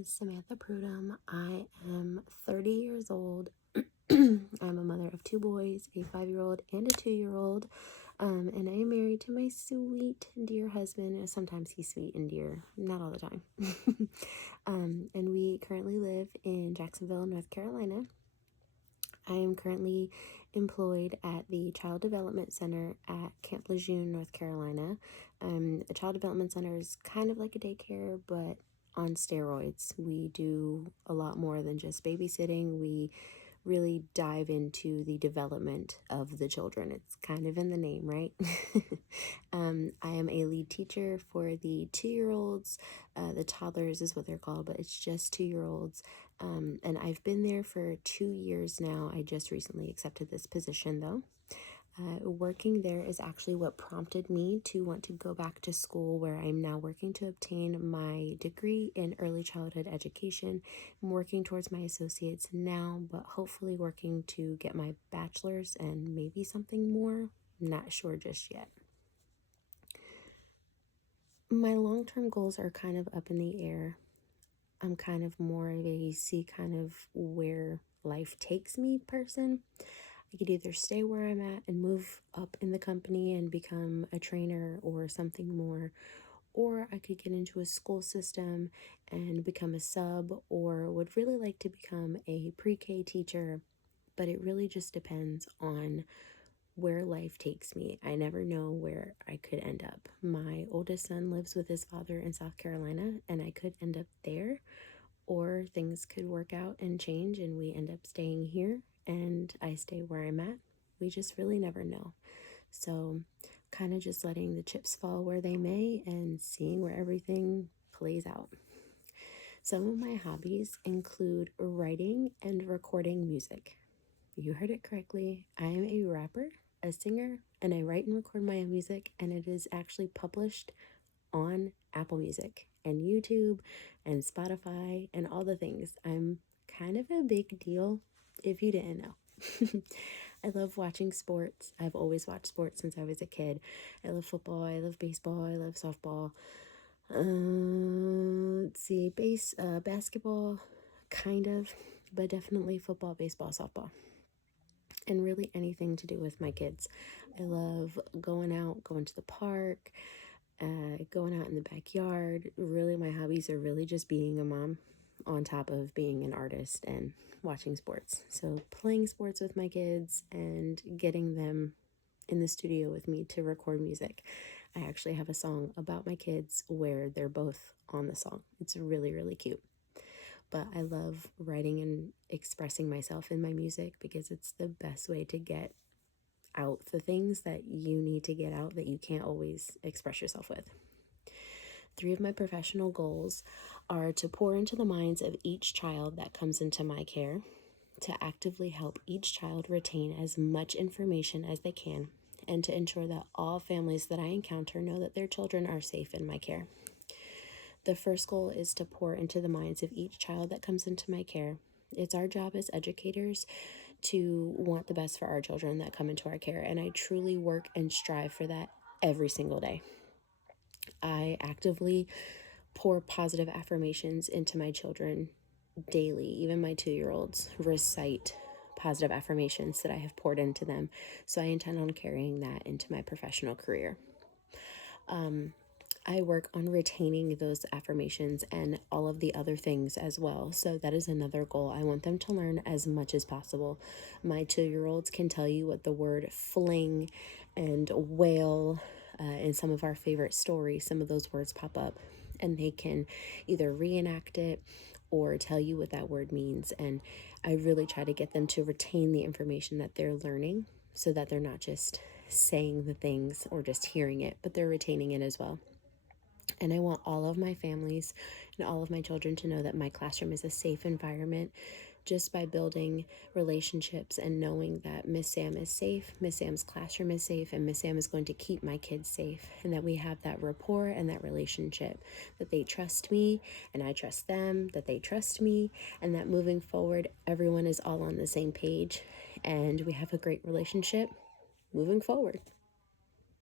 is Samantha Prudhome. I am 30 years old. I'm a mother of two boys, a 5-year-old and a 2-year-old. And I am married to my sweet and dear husband. Sometimes he's sweet and dear, not all the time. And we currently live in Jacksonville, North Carolina. I am currently employed at the Child Development Center at Camp Lejeune, North Carolina. The Child Development Center is kind of like a daycare, but on steroids. We do a lot more than just babysitting. We really dive into the development of the children. It's kind of in the name, right? I am a lead teacher for the 2-year-olds. The toddlers is what they're called, but it's just 2-year-olds. And I've been there for 2 years now. I just recently accepted this position though. Working there is actually what prompted me to want to go back to school, where I'm now working to obtain my degree in early childhood education. I'm working towards my associates now, but hopefully working to get my bachelor's and maybe something more. Not sure just yet. My long-term goals are kind of up in the air. I'm kind of more of a see kind of where life takes me person. I could either stay where I'm at and move up in the company and become a trainer or something more, or I could get into a school system and become a sub, or would really like to become a pre-K teacher. But it really just depends on where life takes me. I never know where I could end up. My oldest son lives with his father in South Carolina, and I could end up there, or things could work out and change and we end up staying here and I stay where I'm at. We just really never know. So kind of just letting the chips fall where they may and seeing where everything plays out. Some of my hobbies include writing and recording music. You heard it correctly. I am a rapper, a singer, and I write and record my own music, and it is actually published on Apple Music and YouTube and Spotify and all the things. I'm kind of a big deal if you didn't know. I love watching sports. I've always watched sports since I was a kid. I love football, I love baseball, I love softball. Let's see, basketball, kind of, but definitely football, baseball, softball. And really anything to do with my kids. I love going out, going to the park, going out in the backyard. Really, my hobbies are really just being a mom on top of being an artist and watching sports. So playing sports with my kids and getting them in the studio with me to record music. I actually have a song about my kids where they're both on the song. It's really, really cute. But I love writing and expressing myself in my music because it's the best way to get out the things that you need to get out that you can't always express yourself with. 3 of my professional goals are to pour into the minds of each child that comes into my care, to actively help each child retain as much information as they can, and to ensure that all families that I encounter know that their children are safe in my care. The first goal is to pour into the minds of each child that comes into my care. It's our job as educators to want the best for our children that come into our care, and I truly work and strive for that every single day. I actively pour positive affirmations into my children daily. Even my 2-year-olds recite positive affirmations that I have poured into them, so I intend on carrying that into my professional career. I work on retaining those affirmations and all of the other things as well. So that is another goal. I want them to learn as much as possible. My 2-year-olds can tell you what the word fling and whale in some of our favorite stories, some of those words pop up, and they can either reenact it or tell you what that word means. And I really try to get them to retain the information that they're learning so that they're not just saying the things or just hearing it, but they're retaining it as well. And I want all of my families and all of my children to know that my classroom is a safe environment just by building relationships and knowing that Miss Sam is safe, Miss Sam's classroom is safe, and Miss Sam is going to keep my kids safe, and that we have that rapport and that relationship, that they trust me and I trust them, that they trust me, and that moving forward, everyone is all on the same page and we have a great relationship moving forward.